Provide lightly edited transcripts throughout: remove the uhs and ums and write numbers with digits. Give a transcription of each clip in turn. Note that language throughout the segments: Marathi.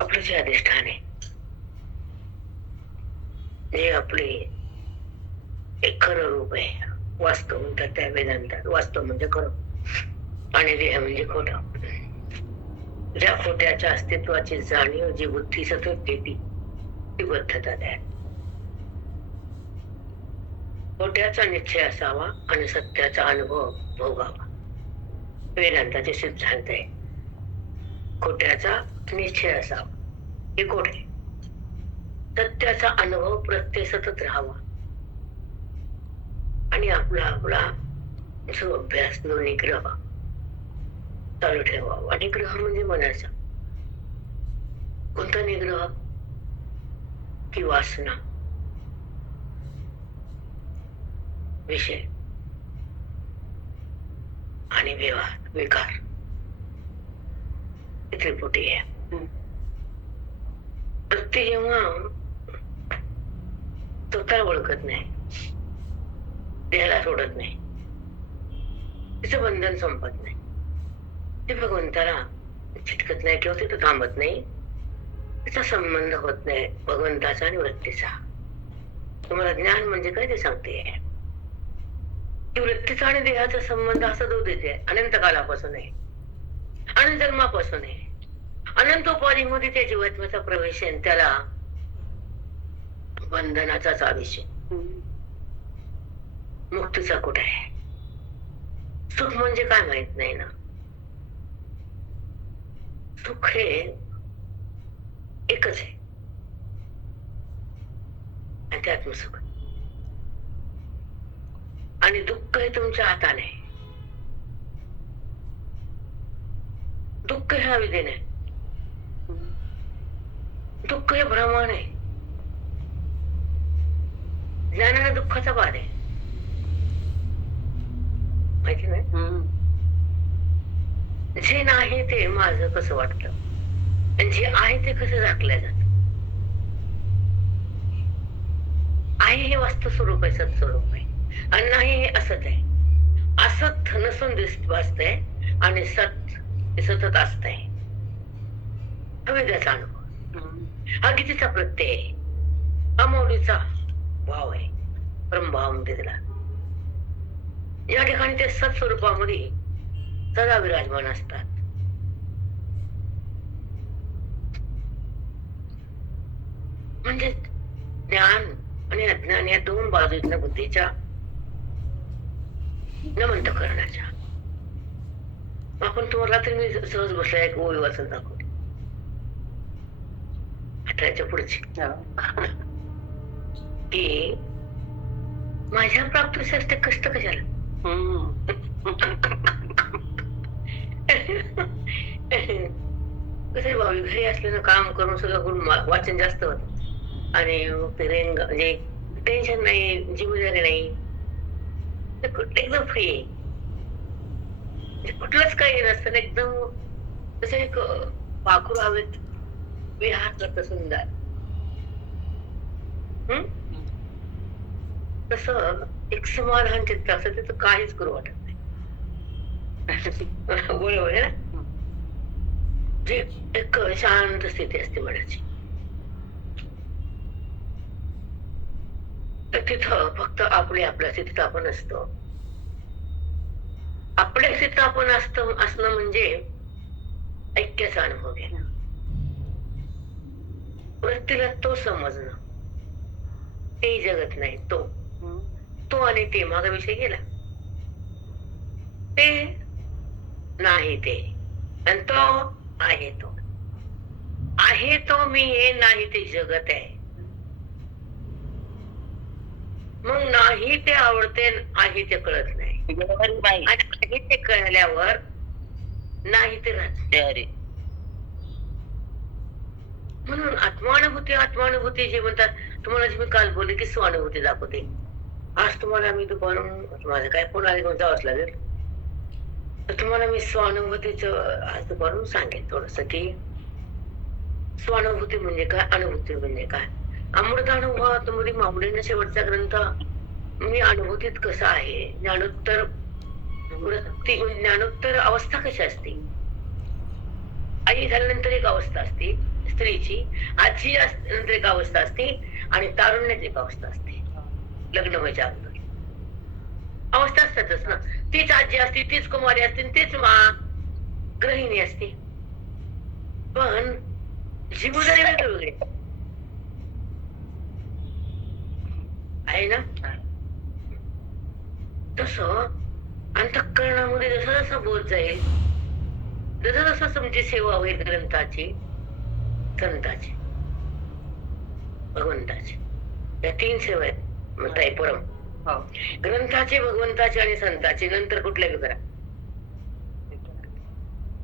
आपलं जे अधिष्ठान आहे, जे आपले एक खरं रूप आहे, वास्तव म्हणतात त्या वेदांतात. वास्तव म्हणजे खरं आणि देह म्हणजे खोटं. ज्या खोट्याच्या अस्तित्वाची जाणीव जी बुद्धी सतत देती ती बद्धता द्या. खोट्याचा निश्चय असावा आणि सत्याचा अनुभव भोगावा. वेदांताचे सिद्धांत आहे. खोट्याचा निश्चय असावा हे खोटे, सत्याचा अनुभव प्रत्यय सतत राहावा आणि आपला आपला जो अभ्यास जो निग्रह चालू ठेवावा. निग्रह म्हणजे मनाचा कोणता निग्रह की वासना, विषय आणि व्यवहार विकार हे त्रिपुटी आहे. तर ते जेव्हा स्वतः ओळखत नाही, देहाला सोडत नाही, तिचं बंधन संपत नाही, ते भगवंताला चिटकत नाही किंवा तिथं थांबत नाही, त्याचा संबंध होत नाही भगवंताचा आणि वृत्तीचा. तुम्हाला ज्ञान म्हणजे काय ते सांगते. की वृत्तीचा आणि देहाचा संबंध असा दूध येते अनंत कालापासून आहे, अनंत जन्मापासून आहे. अनंत उपाधीमध्ये त्या जीवात्म्याचा प्रवेश आहे, त्याला बंधनाचाच आविष्य. मुक्तीचा कुठे आहे? सुख म्हणजे काय माहित नाही ना. सुख हे एकच आहे, अध्यात्मसुख. आणि दुःख हे तुमच्या हाताने. दुःख हे अविधेने, दुःख हे भ्रमण आहे. ज्ञानाला दुःखाचा बाद आहे, माहिती नाही. जे नाही ते माझं कसं वाटतं आणि जे आहे ते कसं दाखलं जात. आहे हे वास्तव स्वरूप आहे, सत्स्वरूप आहे, आणि नाही हे असत आहे. असत नसून भासतंय आणि सत हे सतत असतंय. हा वेदाचा अनुभव, हा गीतेचा प्रत्यय आहे, हा मौलीचा भाव आहे, ब्रह्मभावामध्ये दिला. या ठिकाणी ते सत्स्वरूपामध्ये सदा विराजमान असतात. म्हणजे ज्ञान आणि अज्ञान या दोन बाजूतल्या बुद्धीच्या नमंत करण्याच्या. आपण तुम्हाला तर मी सहज बसला एक ओळी वाचून दाखवते, 18च्या पुढची, की माझ्या प्राप्तीसाठी कष्ट कशाला. कसं भावी घरी असल्यानं काम करून सगळं करून वाचन जास्त होत आणि मग ते रेंग म्हणजे टेन्शन नाही, जिम्मेदारी नाही, एकदम फ्री आहे. कुठलंच काही नसतं, एकदम तसं एक पाखरू हवेत विहार करत सुंदर. तस एक समाधान चित्त असं तिथं काहीच करू वाटत नाही. बरोबर आहे ना. जे एक शांत स्थिती असते मनाची, तर तिथं फक्त आपल्या स्थितीत आपण असतो. आपल्या स्थितीत आपण असणं म्हणजे ऐक्याचा अनुभव घेणं. वृत्तीला तो समजणं, ते जगत नाही, तो आणि ते मागा विषय गेला. ते नाही ते आणि तो आहे तो. आहे तो मी हे नाही ते जगत आहे. मग नाही ते आवडते, आहे ते कळत नाही. आणि ते कळल्यावर नाही ते राहते. म्हणून आत्मानुभूती जे म्हणतात, तुम्हाला जे मी काल बोलले की स्वानुभूती दाखवते. आज तुम्हाला मी दुपारून माझं काय फोन आले जावंच लागेल, तर तुम्हाला मी स्वानुभूतीच आज दुपारून सांगेन थोडस, की स्वानुभूती म्हणजे काय, अनुभूती म्हणजे काय. अमृतानुभवात मध्ये माऊलींना शेवटचा ग्रंथ मी अनुभूतीत कसा आहे, ज्ञानोत्तर वृत्ती, ज्ञानोत्तर अवस्था कशी असते, आई झाल्यानंतर एक अवस्था असते स्त्रीची, आजी नंतर एक अवस्था असते, आणि तारुण्यात एक अवस्था असते लग्न व्हायच्या अगोदर. अवस्था असतातच ना. तीच आजी असते, तीच कुमारी असते, तीच गृहिणी असते, पण जीवदारी वेगवेगळे आहे ना. तस अंतःकरणामध्ये जसा जसा बोध जाईल, जसं जसं तुमची सेवा होईल ग्रंथाची, संताची, भगवंताची, या 3 सेवा आहेत म्हणताय परम. ग्रंथाची, भगवंताची आणि संताची. नंतर कुठल्या बी करा.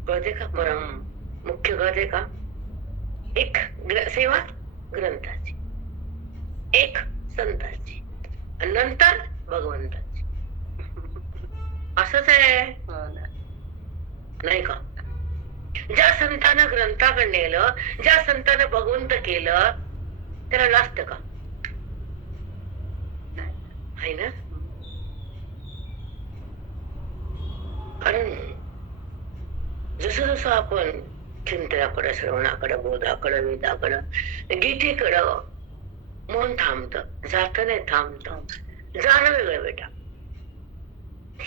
कळते का? परम मुख्य कळते का? एक सेवा ग्रंथाची, एक संताची, आणि नंतर भगवंताची. असंच आहे नाही का? ज्या संतानं ग्रंथाकडे नेलं, ज्या संतानं भगवंत केलं, त्याला लाजत का? आहे ना. कारण जसं जसं आपण चिंतनाकडे, श्रवणाकडे, बोधाकडे, वेदाकडे, गीतेकडं मन थांबत, जात नाही, थांबत. जाणं वेगळं बेटा,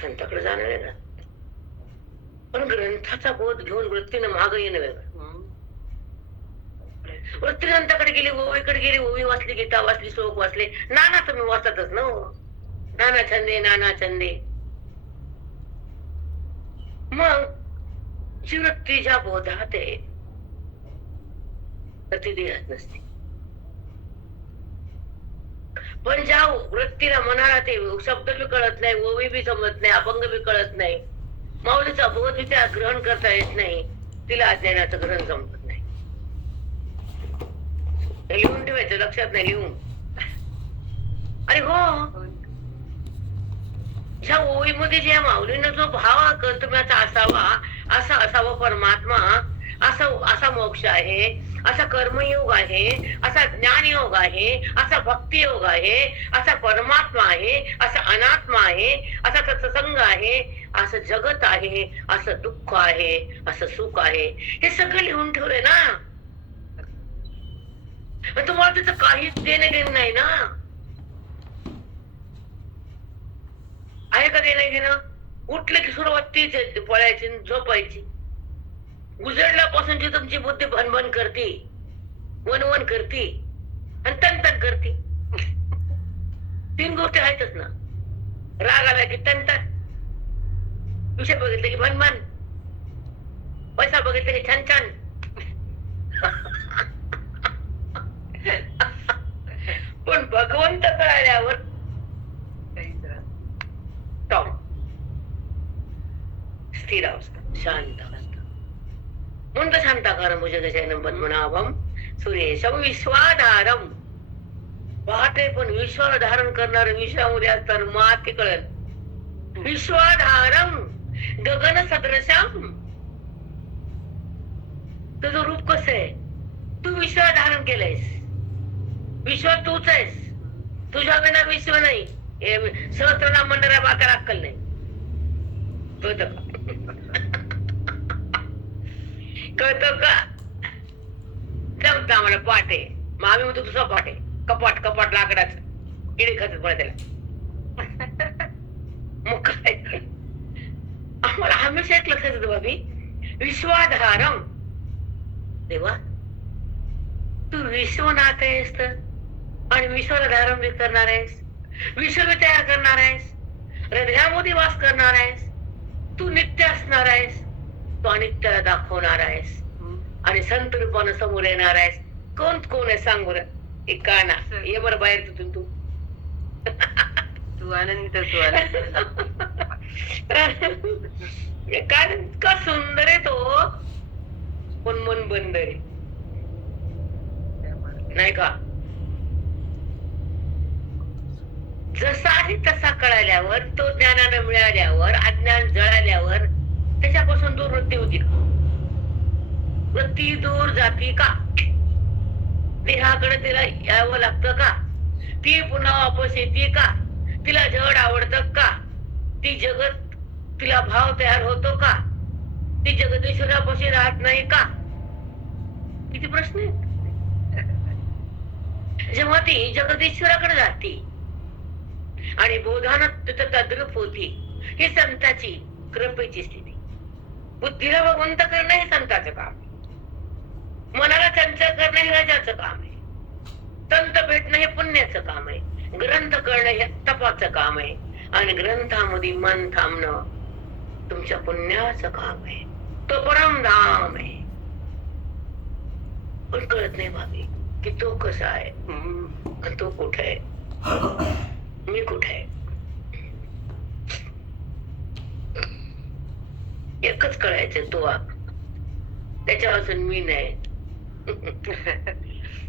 संताकडे जाणं वेगळं, पण ग्रंथाचा बोध घेऊन वृत्तीनं माग येणं वेगळं. वृत्ती ग्रंथाकडे गेली, ओवीकडे गेली, ओवी वाचली, गीता वाचली, श्लोक वाचले, नाना तुम्ही वाचतच ना. नाना छंदे, नाना छंदे. मग जी वृत्ती ज्या बोधात आहे तर ती देहात नसते. पण ज्या वृत्तीला, मनाला ते शब्द बी कळत नाही, ओवी बी जमत नाही, अभंग बी कळत नाही, माऊलीचा बोध बी त्या ग्रहण करता येत नाही, तिला अज्ञानाचं ग्रहण जमत नाही. लिहून ठेवायचं, लक्षात नाही, लिहून. अरे हो, ज्या ओळीमध्ये ज्या माऊलीनं जो भाव कर्तव्याचा असावा, असा असावा परमात्मा, असा मोक्ष आहे, असा कर्मयोग आहे, असा ज्ञानयोग आहे, असा भक्तियोग आहे, असा परमात्मा आहे, असा अनात्मा आहे, असा सत्संग आहे, असं जगत आहे, असं दुःख आहे, असं सुख आहे, हे सगळं लिहून ठेवलंय ना. तुम्हाला त्याचं काहीच देणं घेणं नाही ना. आहे का देणं घेणं? उठलं की सुरुवात तीच आहे, पळायची, झोपायची. उजडल्यापासूनची तुमची बुद्धी भनभन करते, वनवन करते, आणि तन करते. 3 गोष्टी आहेतच ना. राग आला की तन, विषय बघितलं की भनभन, पैसा बघितलं की छान छान. पण भगवंत कळाल्यावर स्थिर अवस्था, शांत अवस्था. म्हणून शांताकारं भुजगशयनं पद्मनाभं सुरेशं विश्वाधारं. पहाटे पण विश्वाला धारण करणार, विश्वामध्ये असताना मात की कळल. विश्वाधारं गगन सदृशं. तुझं रूप कसं आहे? तू विश्व धारण केलंयस, विश्व तूच आहेस, तुझ्या विना विश्व नाही. सहस्त्रनाम म्हणणाऱ्या बाकार अक्कल नाही. कळत का? कळत का? जमत आम्हाला पाठ आहे, मग आम्ही म्हणतो तुझा पाठ आहे. कपाट कपाट लाकडाचं, किडे खातात पडे त्याला. मग काय आम्हाला हमेशा एक लक्षात येतं बाबी, विश्वाधारम. देवा तू विश्वनाथ आहेस तर, आणि विश्वाला धारण बी करणार आहेस, विश्व बी तयार करणार आहेस, हृदयामध्ये वास करणार आहेस, तू नित्य असणार आहेस, तू अनित्याला दाखवणार आहेस, आणि संत रूपानं समोर येणार आहेस. कोण आहे सांग बरं? एक काना ये बरं बाहेर तिथून. तू आनंद, तू आनंद. कारण इतका सुंदर आहे तो, पण मन बंद आहे नाही का? जसा आहे तसा कळाल्यावर, तो ज्ञानानं मिळाल्यावर, अज्ञान जळाल्यावर त्याच्यापासून दूर वृत्ती होती का? वृत्ती दूर जाती का? देहाकडे तिला यावं लागतं का? ती पुन्हा वापस येते का? तिला जड आवडतं का? ती जगत तिला भाव तयार होतो का? ती जगदीश्वरापाशी राहत नाही का? किती प्रश्न आहेत. जेव्हा ती जगदीश्वराकडे जाती आणि बोधानात तद्रूप होती, ही संताची कृपेची स्थिती. बुद्धीला भगवंत करणं हे संताचं काम आहे, मनाला चंचल करणं हे राजाचं काम आहे, संत भेटणं हे पुण्याचं काम आहे, ग्रंथ करणं हे तपाचं काम आहे, आणि ग्रंथामध्ये मन थांबणं तुमच्या पुण्याचं काम आहे. तो परमधाम आहे. पण कळत नाही भाभी की तो कसा आहे, तो कुठे आहे, मी कुठे आहे. एकच कळायचं, तो त्याच्यापासून मी नाही.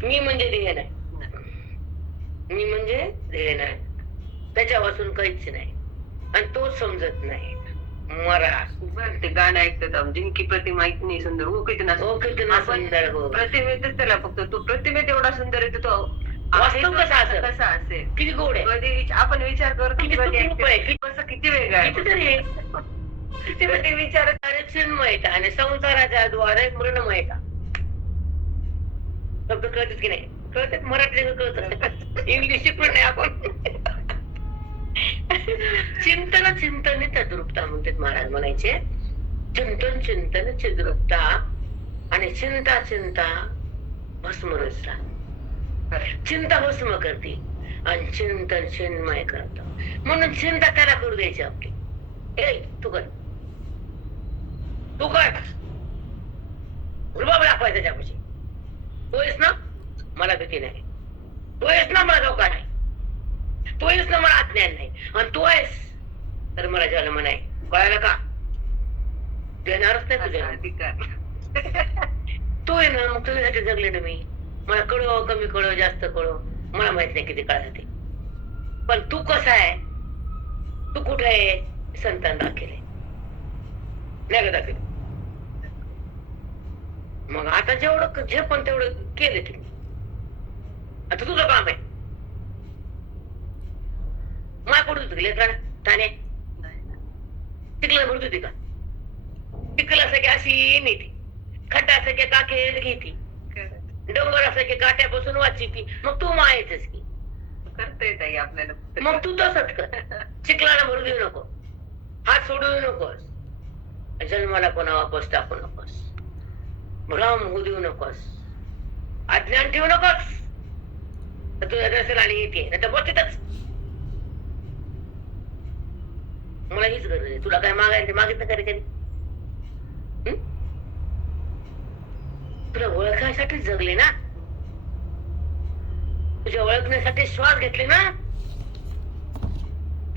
मी म्हणजे ध्येय नाही, मी म्हणजे ध्येय नाही, त्याच्यापासून काहीच नाही, आणि तोच समजत नाही. मरा ते गाणं ऐकतात, जिंकी प्रतिमा इतनी सुंदर, हो कितना सुंदर, हो प्रतिमेतच त्याला फक्त तो प्रतिमेत एवढा सुंदर आहे, तो वास्तव कसा असेल, किती गोड आहे, कधी आपण विचार करतो किती वेगळा आहे, किती विचार चिन्मयता आणि संसाराच्या द्वारे मृणमयता. शब्द कळतात की नाही, कळतात, मराठी कळत, इंग्लिश शिकलो नाही आपण. चिंतन चिंतन तद्रूपता म्हणतात महाराज म्हणायचे. चिंतन चिंतन चिद्रूपता आणि चिंता चिंता भस्मरसता. चिंता भस्म करते आणि चिंतन चिन्मय करत. म्हणून चिंता त्याला करू द्यायची आपली. तू कर, तू कर, रुबाब दाखवाय त्याच्यापाशी. तू येस ना, मला भीती नाही. तू येस ना, मला धोका नाही. तू येस ना, मला अज्ञान नाही. आणि तू आहेस तर मला जन्म नाही. कळायला का? देणारच नाही तुझ्या. तू आहे ना, मग तुझ्यासाठी जगले ना मी. मला कळो, कमी कळो, जास्त कळो, मला माहित नाही किती काळासाठी. पण तू कसा आहे, तू कुठे आहे, संतान दाखले नाही का दाखले. मग आता जेवढं जे पण तेवढं केले तुम्ही. आता तुझं काम आहे. माय पडू होती लेकराला ठाणे टिकला भरत होती का? टिकला असं की अशी नेती, खड्डा असं की काखेर घेती, डोंगर असं की काट्यापासून वाची ती. मग तू मायच की करता येत आपल्याला. मग तू तसंच कर. चिखलाला भरू देऊ नको, हात सोडू नकोस, जन्माला कोणा वापस टाकू नकोस, भ्रम होऊ देऊ नकोस, अज्ञान ठेवू नकोस. तुझ्या दर्शन आणि येते नाही तर बघतच. मला हीच गरज आहे. तुला काय मागायला मागितलं कधी कधी? तुला ओळखायसाठी जगले ना, तुझ्या ओळखण्यासाठी श्वास घेतले ना,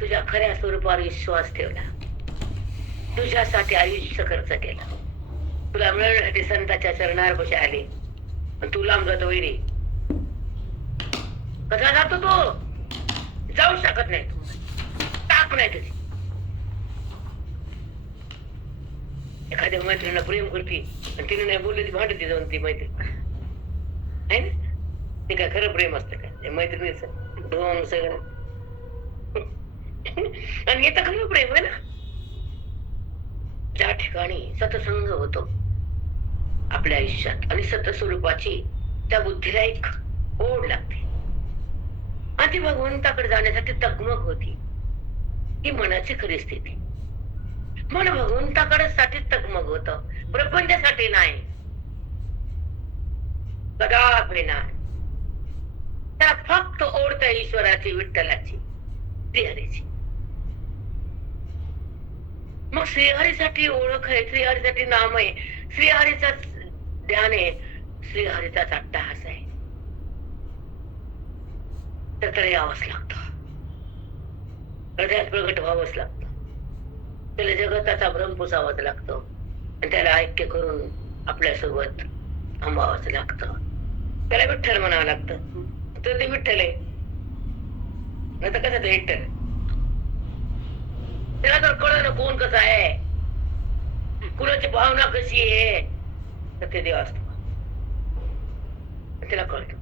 तुझ्या खऱ्या स्वरूपावर विश्वास ठेवला, तुझ्यासाठी आयुष्य खर्च केला, तुला मिळवण्यासाठी संताच्या चरणारपाशी आले. तू लांब जातो वैरी. कसा जातो तो? जाऊ शकत नाही. ताक नाही तुझी. एखाद्या मैत्रिणीला प्रेम करते आणि तिने नाही बोलली ती भांडती जाऊन ती मैत्रीण आहे ना. ते काय खरं प्रेम असतं का मैत्रिणीच? ढोंग सगळं. आणि येतं खरं प्रेम आहे ना, ज्या ठिकाणी सतसंग होतो आपल्या आयुष्यात आणि सतस्वरूपाची त्या बुद्धीला एक ओढ लागते आणि ती भगवंताकडे जाण्यासाठी तगमग होती. ही मनाची खरी स्थिती. मन भगवंताकडे साठी तगमग होत, प्रपंचासाठी नाही, कदापि नाही. त्याला फक्त ओढत ईश्वराची, विठ्ठलाची, श्रीहरीची. मग श्रीहरीसाठी ओळख आहे, श्रीहरीसाठी नाम आहे, श्रीहरीचा ध्यान आहे, श्रीहरीचा अट्टहास आहे. तर यावंच लागतं, हृदयात प्रगट व्हावंच लागतं. त्याला जगताचा भ्रम पुसावाच लागतो आणि त्याला ऐक्य करून आपल्यासोबत थांबावंच लागतं. त्याला विठ्ठल म्हणावं लागतं. तर ते विठ्ठल आहे नाही तर कसं ते विठ्ठल. त्याला तर कळलं ना कोण कसं आहे, कुणाची भावना कशी आहे, तर ते देव असतो. त्याला कळतं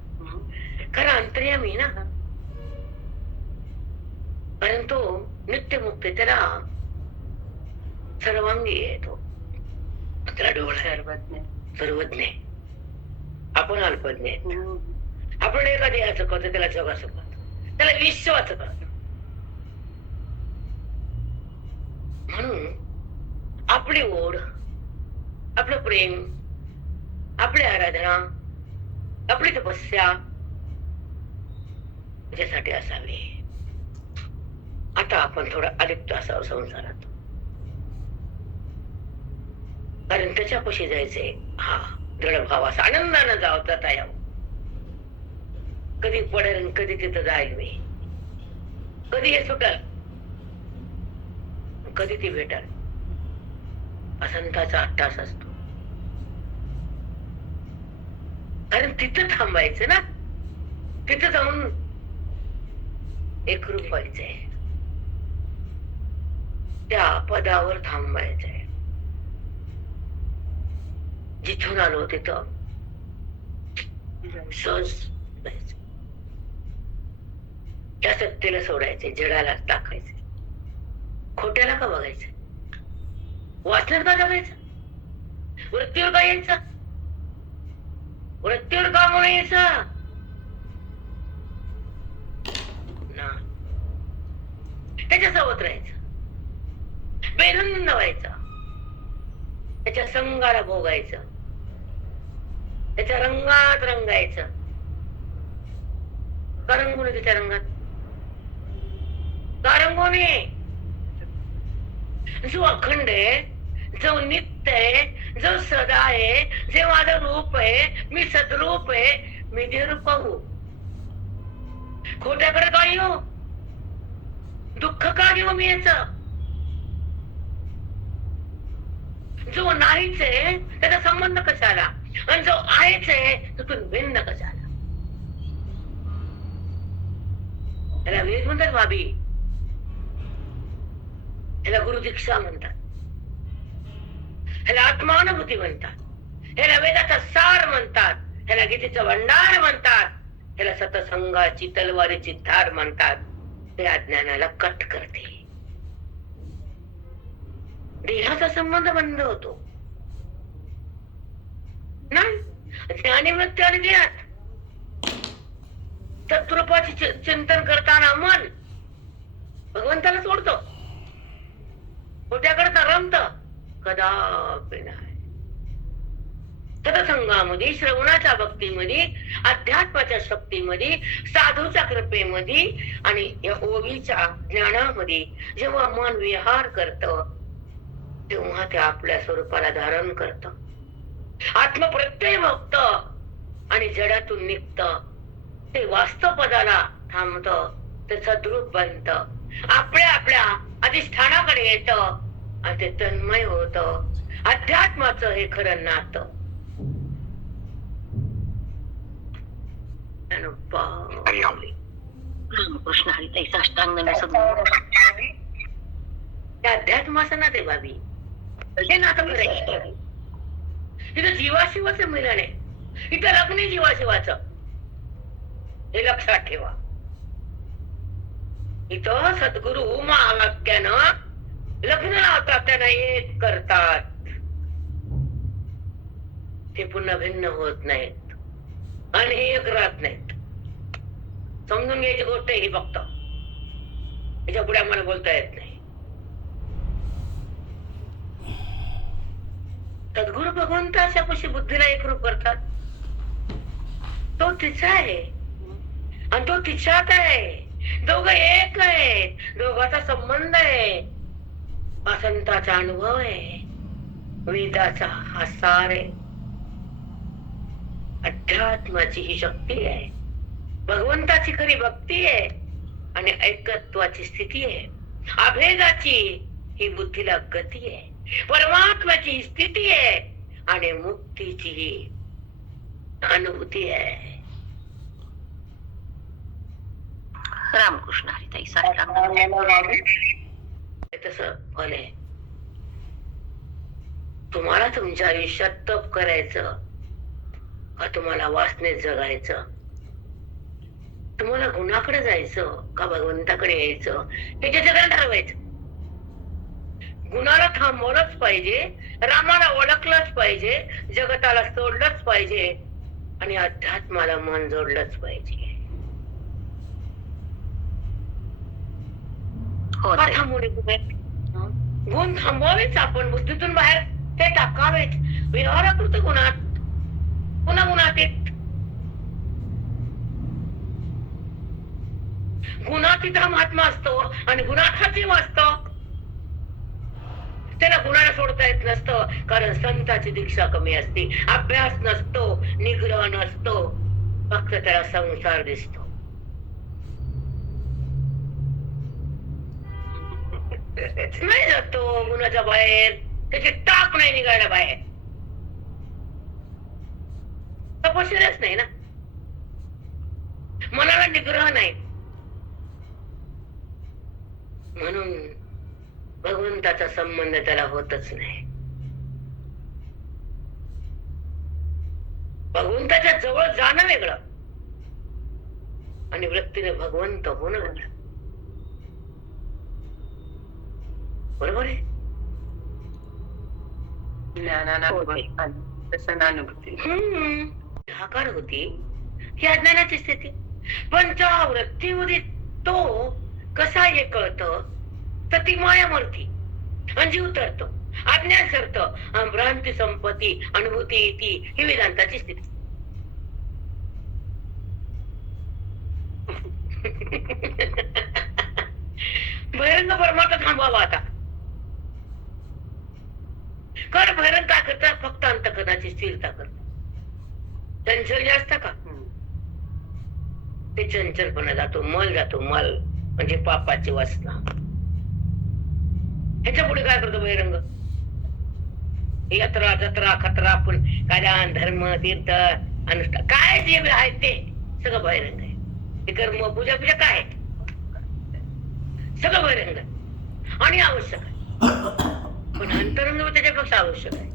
खरं अंतर्यामी ना, कारण तो नित्यमुक्त आहे. त्याला सर्वांगी आहे, तो त्याला डोळा सर्वज्ञ. आपण अल्पज्ञ आहेत. आपण एका देहाचं करतो, त्याला जगाचं करतो, त्याला विश्वाचं करतो. म्हणून आपली ओढ, आपलं प्रेम, आपली आराधना, आपली तपस्या त्याच्यासाठी असावी. आता आपण थोडं अलिप्त असावं संसारात, कारण त्याच्यापाशी जायचंय. हा दृढ भाव असा आनंदानं जाता यावं. कधी पडेल कधी तिथं जाईल मी, कधी हे सुटल कधी ती भेटल, असंताचा अट्टास असतो. कारण तिथं थांबायचं ना, तिथं जाऊन एकरूप व्हायचंय, त्या पदावर थांबायचंय. जिथून आलो तिथं सहज जायचं. त्या सत्तेला सोडायचे, जडाला टाकायचे, खोट्याला का बघायचं, वाचनात का जगायचं, वृत्तीवर का यायचं, वृत्तीवर का म्हणून यायचं ना. त्याच्यासोबत राहायचं, बेधुंद व्हायचं, त्याच्या संगाला भोगायचं, त्याच्या रंगात रंगायचं. का रंगून त्याच्या रंगात, का रंगून जो अखंड आहे, जो नित्य आहे, जो सदा आहे, जे माझं रूप आहे, मी सद्रूप आहे, मी निरूप पाहू. खोट्याकडे का येऊ, दुःख का घेऊ मी याच. जो नाहीच आहे त्याचा संबंध कशाला, आणि जो आहेच आहे तिथून भिन्न कशाला. त्याला वेद म्हणतात भाभी, ह्याला गुरुदीक्षा म्हणतात, ह्याला आत्मानुभूती म्हणतात, ह्याला वेदाचा सार म्हणतात, ह्याला गीतेचं भंडार म्हणतात, ह्याला सतसंगाची तलवारीची धार म्हणतात. ते अज्ञानाला कट करते. देहाचा संबंध बंद होतो. नाही ज्ञानिवृत्ती आणि देहात तत्रूपाचे चिंतन करताना मन भगवंताला सोडतो, खोट्याकडे रमत कदापि नाही. सत्संगामध्ये, श्रवणाच्या भक्तीमध्ये, अध्यात्माच्या शक्तीमध्ये, साधूच्या कृपेमध्ये आणि या ओवीच्या ज्ञानामध्ये जेव्हा मन विहार करत, तेव्हा ते आपल्या स्वरूपाला धारण करत. आत्मप्रत्यय भक्त आणि जडातून निघत, ते वास्तव पदाला थांबत, ते सद्रूप बनत, आपल्या अधिष्ठानाकडे येत आणि ते तन्मय होत. अध्यात्माचं हे खरं नातं. कृष्ण हरी साष्टांग अध्यात्माचं ना ते भाभी, हे नातं करायचं. इथं जीवाशिवाचं मिलन आहे, इथं लग्न जीवाशिवाचं, हे लक्षात ठेवा. इथं सद्गुरु महावाक्यानं लग्न लावतात, त्यांना एक करतात, ते पुन्हा भिन्न होत नाहीत आणि एक राहत नाहीत. समजून घ्यायची गोष्ट आहे ही फक्त, याच्या पुढे आम्हाला बोलता येत नाही. सद्गुरु भगवंत अशापाशी बुद्धीला एकरूप करतात. तो तिचा आहे आणि तो तिच्यात आहे, दोघं एक आहेत, दोघांचा संबंध आहे, वसंताचा अनुभव आहे, वेदाचा हा सार आहे, अध्यात्माची ही शक्ती आहे, भगवंताची खरी भक्ती आहे आणि ऐकत्वाची स्थिती आहे, अभेदाची ही बुद्धीला गती आहे, परमात्म्याची स्थिती आहे आणि मुक्तीची ही अनुभूती आहे. रामकृष्ण हरी साष्टांग. तसं फल आहे. तुम्हाला तुमच्या आयुष्यात तप करायचं का तुम्हाला वासनेत जगायचं, तुम्हाला गुणाकडे जायचं का भगवंताकडे यायचं, हे जगाला ठरवायचं. गुणाला थांबवलंच पाहिजे, रामाला ओळखलंच पाहिजे, जगताला सोडलंच पाहिजे आणि अध्यात्माला मन जोडलंच पाहिजे. हो का ताई. थांबू नये गुण थांबवावेच, आपण बुद्धीतून बाहेर ते टाकावेच. व्यवहाराकृत गुणात पुन्हा गुणात येत. गुणात इथं महात्मा असतो आणि गुणात हा जीव असतो. त्याला गुणाला सोडता येत नसतं, कारण संताची दीक्षा कमी असते, अभ्यास नसतो, निग्रह नसतो, फक्त त्याला संसार दिसतो. नाही जातो गुणाच्या बाहेर, त्याची टाक नाही निघायला बाहेर. तपश्चर्याच नाही ना, मनाला निग्रह नाही. म्हणून भगवंताचा संबंध त्याला होतच नाही. भगवंताच्या जवळ जाणं वेगळं आणि वृत्तीने भगवंत होणं वेगळं. बरोबर आहे. साकार होती ही अज्ञानाची स्थिती, पण त्या वृत्तीमध्ये तो कसा हे कळत तर ती माया मरती आणि जीव तरतो, अज्ञान सरत, भ्रांती संपत्ती, अनुभूती येती, ही वेदांताची स्थिती. बहिरंग परमार्थ थांबावा आता. कर बहिरंग काय करतात, फक्त अंतःकरणाची स्थिरता करतात. चंचल जे असतं का ते चंचलपणा जातो, मल जातो. मल म्हणजे पापाची वासना. ह्याच्या पुढे काय करतो बहिरंग? यात्रा जत्रा खतरा आपण कार्यान धर्म तीर्थ अनुष्ठान काय जे आहे ते सगळं बहिरंग आहे. हे कर्म पूजा पूजा काय आहे सगळं बहिरंग आहे आणि आवश्यक आहे. पण अंतरंग त्याच्यापेक्षा आवश्यक आहे.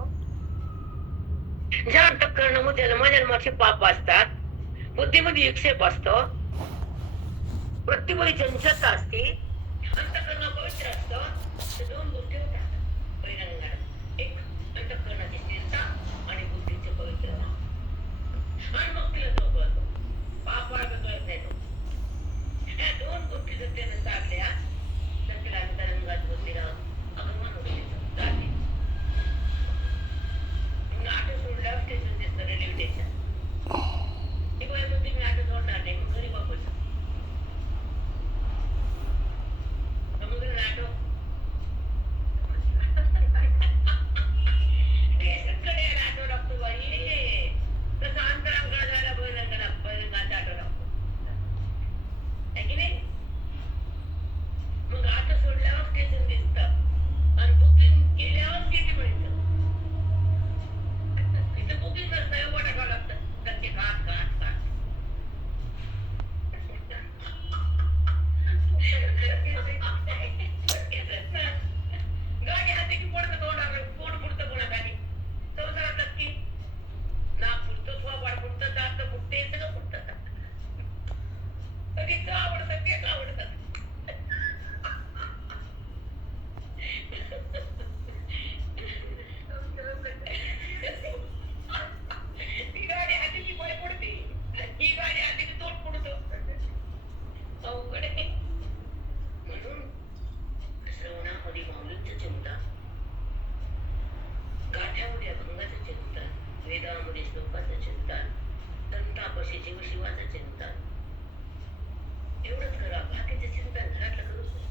ज्या अंतःकरणामध्ये जन्माजन्माचे पाप असतात, बुद्धीमध्ये विक्षेप असतो, वृत्तीमध्ये चंचलता असते, अंतःकरण पवित्र असतं, तर दोन गोष्टी होतात बहिरंगात. एक अंतःकरणाची स्थिरता आणि बुद्धीची पवित्रता. आणि मग तिला तो कळतो, पापाला कळत नाही तो. या दोन गोष्टी जर त्यानं साधल्या तर तिला अंतरंगात बुद्धीला अगमन होते, जाते. नाटक सोडल्यावर स्टेशन दिसतं रेल्वे स्टेशन. ती बाई म्हणते मी नाटक सोडणार नाही, मग घरी वापस. समुद्र नाटक कडे नाटक लागतो बाई. तसं अंतरांकडे जायला बहिरंगाचा आठवड लागतो आहे की नाही. मग आता सोडल्यावर स्टेशन दिसतं आणि बुकिंग केल्यावर सीट मिळतं. इथं बुकिंग नसतं, एवढं टाकावं लागतं. त्यांचे काट काट काट गाडी हाती की पडतं तोंडाकडे, पोट फुटतं कोणाखाली, संसारात नक्की नाक फुटतं, स्वभाव फुटतं, दात फुटते, सगळं फुटतं. कधीच आवडतं तेच आवडतं. ती गाडी हाती की पाय पडते, ही गाडी हाती की तोंड फुटतं. अवघड आहे. म्हणून श्रवणामध्ये माऊलींचं चिंतन, गाठ्यामध्ये अभंगाचं चिंतन, वेदामध्ये श्लोकाचं चिंतन, संतापाशी जीवशिवाचं चिंतन, एवढंच करा. बाकीचं चिंतन घरातलं करूच नाही.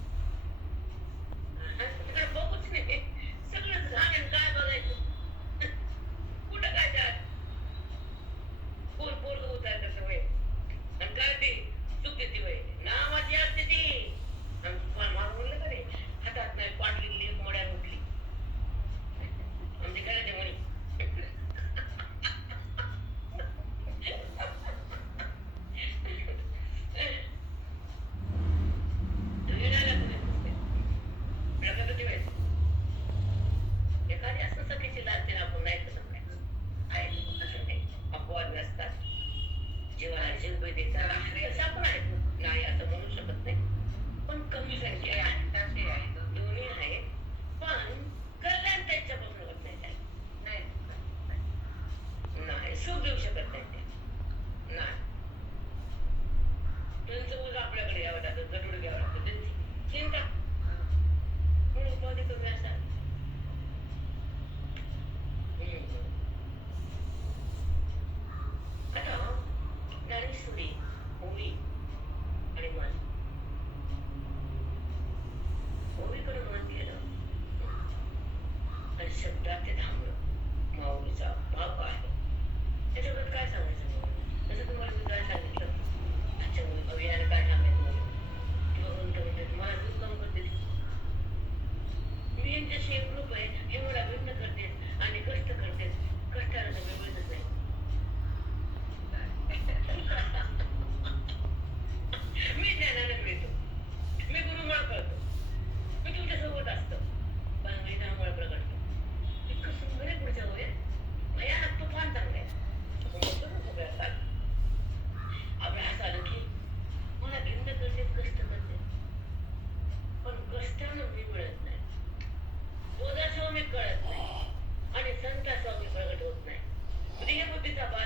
तिकडे बघूच नाही, सगळंच घाण. काय बघायचं कुठं काय त्यात कोण पोरग होताय तसं वय आणि काय ते सुख देते वय नावाची असते ती. मारून म्हणलं का रे, हातात नाही पाटली मोड्या उठली म्हणजे काय ते म्हणे. एखादी असं सखीची लागते आपण नाही कसं आहे असं नाही. अपवाद नसतात. जीवनाला जीव देतात असं आपण आहे नाही असं म्हणू शकत नाही, पण कमी संख्या आहे. दोन्ही आहे, पण कल्याण त्यांच्यापासून होत नाही. त्याला नाही सुख देऊ शकत नाही.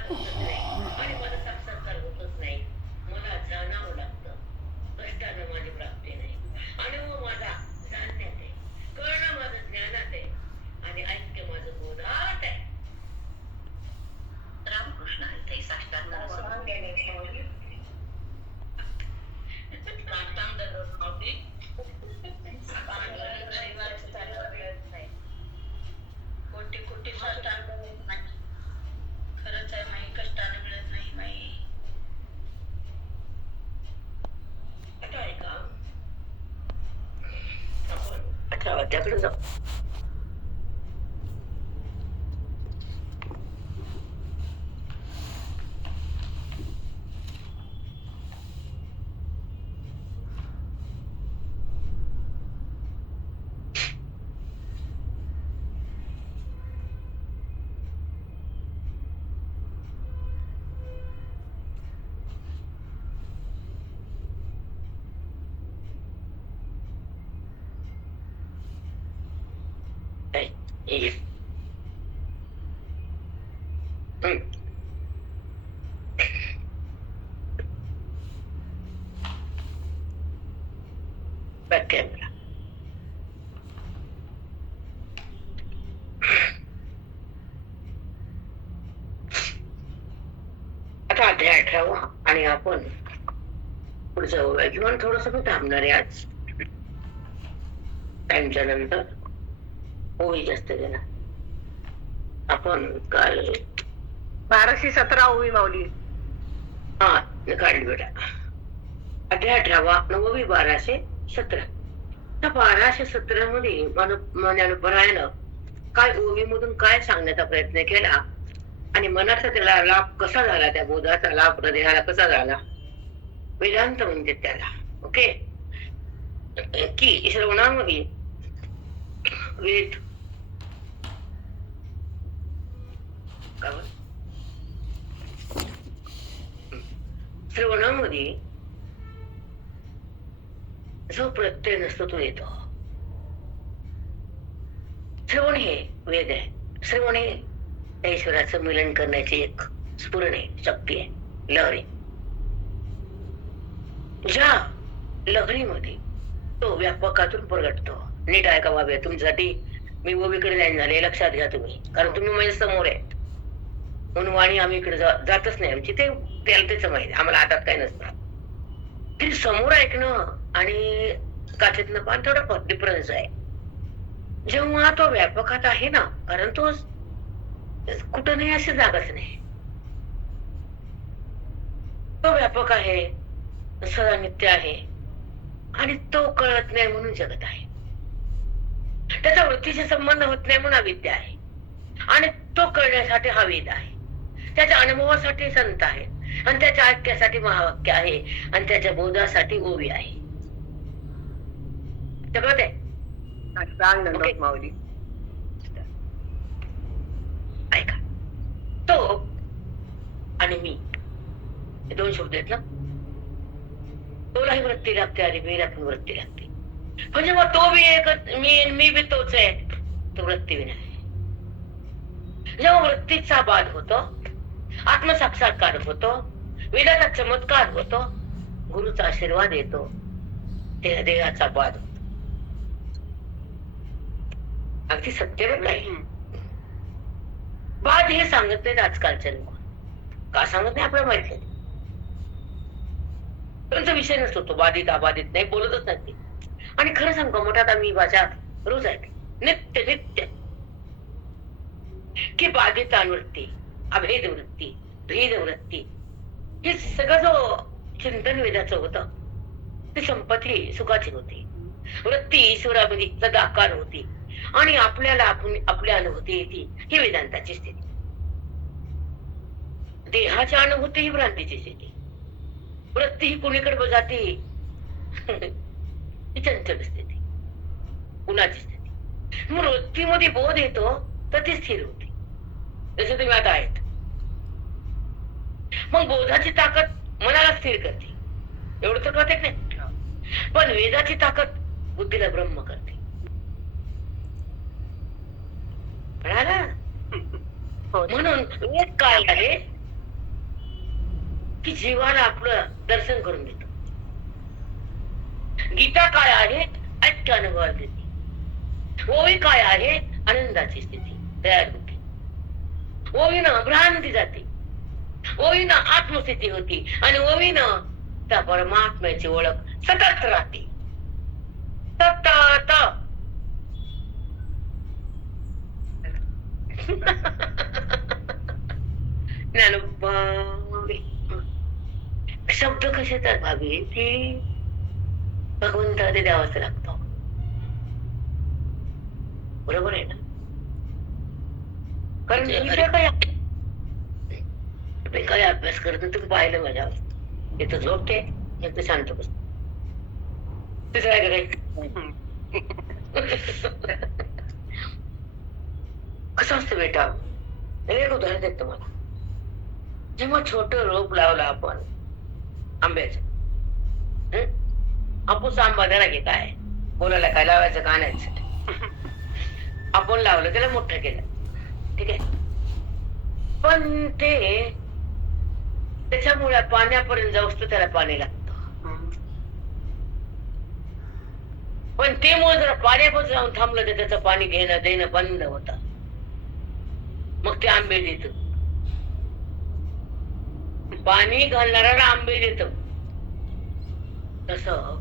होतच नाही आणि माझा साक्षात्कार होतच नाही. मला जाणावं लागतं, कष्टानं माझी प्राप्ती नाही. अनुभव माझा जाणण्यात आहे, कळणं माझं ज्ञानात आहे आणि ऐक्य माझं बोधात आहे. रामकृष्ण हरी ताई साष्टांग नमस्कार. कोटी कोटी साष्टांग नाही. खरंच आहे माई, कष्टाने मिळत नाही माई. आता ऐका, आपण 18 अध्यायाकडे जाऊ. ये. Back camera. आता अध्याय 18 आणि आपण पुढे जाऊया किंवा थोडस मी थांबणार आहे आज. टाइमच्या नंतर ओवी जास्त देणार. आपण काल 1217 ओवी माऊली. हा काढली बेटा. अध्याय 18 नववी 1217. त्या 1217 मध्ये मनोपरायण काय ओवी मधून काय सांगण्याचा प्रयत्न केला आणि मनाचा त्याला लाभ कसा झाला, त्या बोधाचा लाभ हृदयाला कसा झाला, वेदांत म्हणते त्याला. ओके, की श्रवणामध्ये वेद श्रवणामध्ये जो प्रत्यय नसतो तो येतो. श्रवण हे वेद आहे. श्रवण हे त्या ईश्वराचं मिलन करण्याची एक स्फुरण आहे, शक्ती आहे, लहरी. ज्या लहरीमध्ये तो व्यापकातून प्रगटतो. नीट ऐका बाबा, तुमच्यासाठी मी ओवीकडे जाईन झाले, लक्षात घ्या तुम्ही, कारण तुम्ही माझ्या समोर आहे म्हणून वाणी आम्ही इकडे जातच नाही आमची. त्याला त्याच माहिती, आम्हाला हातात काही नसतं. तरी समोर ऐकणं आणि काचेतनं पान थोडा डिफरन्स आहे. जेव्हा तो व्यापकात आहे ना, कारण तो कुठं नाही अशी जागाच नाही. तो व्यापक आहे, सदा नित्य आहे आणि तो कळत नाही म्हणून जगत आहे. त्याचा वृत्तीशी संबंध होत नाही म्हणून अविद्या आहे आणि तो कळण्यासाठी हा वेद आहे. त्याच्या अनुभवासाठी संत आहे आणि त्याच्या ऐक्यासाठी महावाक्य आहे आणि त्याच्या बोधासाठी ओवी आहे. कळत आहे? माऊली. ऐका, तो आणि मी हे दोन शब्द आहेत ना. तोलाही वृत्ती लागते आणि मीला पण वृत्ती लागते. म्हणजे मग तो बी एकच, मी बी तोच आहे, तो वृत्ती बी नाही. जेव्हा वृत्तीचा बाध होतो, आत्मसाक्षात्कार होतो, वेदाचा चमत्कार होतो, गुरुचा आशीर्वाद येतो, त्या देहाचा बाध होतो. अगदी सत्य नाही. बाध हे सांगत नाहीत आजकालचे लोक. का सांगत नाही आपल्याला माहित नाही. त्यांचा विषय नसतो तो, बाधित अबाधित नाही, बोलतच नाही. आणि खरं सांगतो, मोठ्यात आम्ही भाषा रोज ऐकते, नित्य नित्य, की बाधितांवृत्ती, अभेद वृत्ती, भेद वृत्ती, हे सगळं जो चिंतन वेदाचं होतं ती संपत्ती सुखाची होती. वृत्ती ईश्वरामध्ये सदाकार होती आणि आपल्याला आपल्या अनुभूती येते, ही वेदांताची स्थिती. देहाच्या अनुभूती ही भ्रांतीची स्थिती. वृत्ती ही कुणीकडे जाते ही चंचल स्थिती, उन्हाची स्थिती. मग वृत्तीमध्ये बोध येतो तर ती स्थिर होती, जसे तुम्ही आता आहेत. मग बोधाची ताकद मनाला स्थिर करते, एवढं तर कळत नाही. पण वेदाची ताकद बुद्धीला ब्रह्म करते. कळाला? म्हणून वेद काय आहे की जीवाला आपलं दर्शन करून देतो. गीता काय आहे? ऐक्य अनुभवात देते. ओवी काय आहे? आनंदाची स्थिती तयार होते. ओवीनं भ्रांती जाते, ओवीनं आत्मस्थिती होती आणि ओवीनं त्या परमात्म्याची ओळख सतत राहते. सतत. ज्ञानोबा शब्द कसे तर भावी ती भगवंता ते द्यावाच लागतो. बरोबर आहे ना? कारण मी काय अभ्यास करतो तुम्ही पाहिलं माझ्या इथं झोपते एक शांत बसतो. तिसरं आहे कसं असतं बेटा? एक उदाहरण देत तुम्हाला. जेव्हा छोट रोप लावलं आपण आंब्याचं, हापूस आंबा द्या की काय बोलायला काय लावायचं का आणायचं, आपण लावलं त्याला मोठं केलं, ठीक आहे. पण ते त्याच्यामुळे पाण्यापर्यंत जाऊस तर त्याला पाणी लागतं. पण ते मुळे जर पाण्यापासून जाऊन थांबलं तर त्याचं पाणी घेणं देणं बंद होतं. मग ते आंबे देत. पाणी घालणाऱ्याला आंबे देत. तसं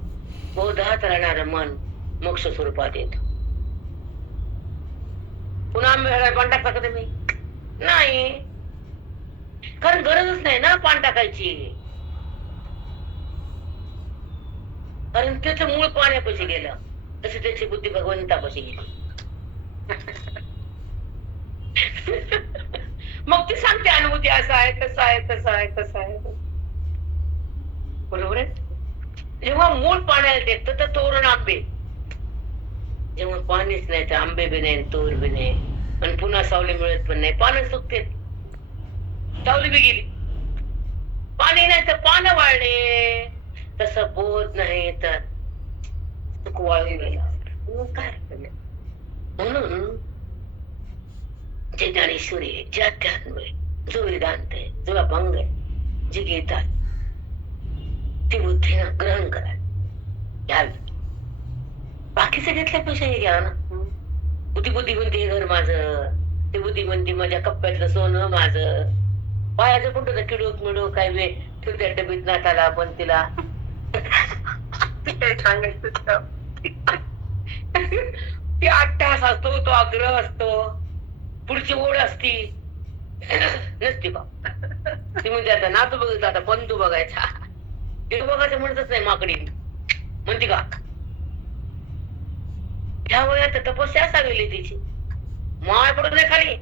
बोधात राहणार मन मोक्ष स्वरूपात येत. पुन्हा आंबे घालायला पाणी टाकता का तुम्ही? नाही, कारण गरजच नाही ना पाणी टाकायची. कारण त्याचं मूळ पाण्यापाशी गेलं, तशी त्याची बुद्धी भगवंतापाशी गेली. मग ती सांगते अनुभूती असं आहे तसं आहे तसं आहे तसं आहे. बरोबर आहे. जेव्हा मूळ पाण्याला देत तर तोरण आंबे, जेव्हा पाणीच नाही तर आंबे बी नाही तोर बी नाही. आणि पुन्हा सावली मिळत पण नाही, पानं सुकते, सावली बी गेली. पाणी नाही तर पानं वाळले. तसं बोध नाही तर सुख वाळून गेलं. काय म्हणून जे ज्ञानेश्वरी आहे, जे अध्यात्म आहे, जो वेदांत आहे, जो अभंग आहे, जी गीता आहे, ती बुद्धीनं ग्रहण करावी घ्यावी. बाकीचं घेतल्यापेक्षा हे घ्या ना. ती बुद्धी म्हणते हे घर माझं, ती बुद्धी म्हणते माझ्या कप्प्यातलं सोनं माझं, पायाचं कुठं किडूक मिडूक काय वे ठेवत्या डबीत नाटाला. पण तिला ती 8 तास असतो, तो आग्रह असतो, पुढची ओढ असती नसती बा. ती म्हणजे आता नातू बघायचं, आता बंधू बघायचा, ते बघायचं म्हणतच नाही. माकडी म्हणते का ह्या वयात तपस्या असावी तिची, माय पडत नाही खाली.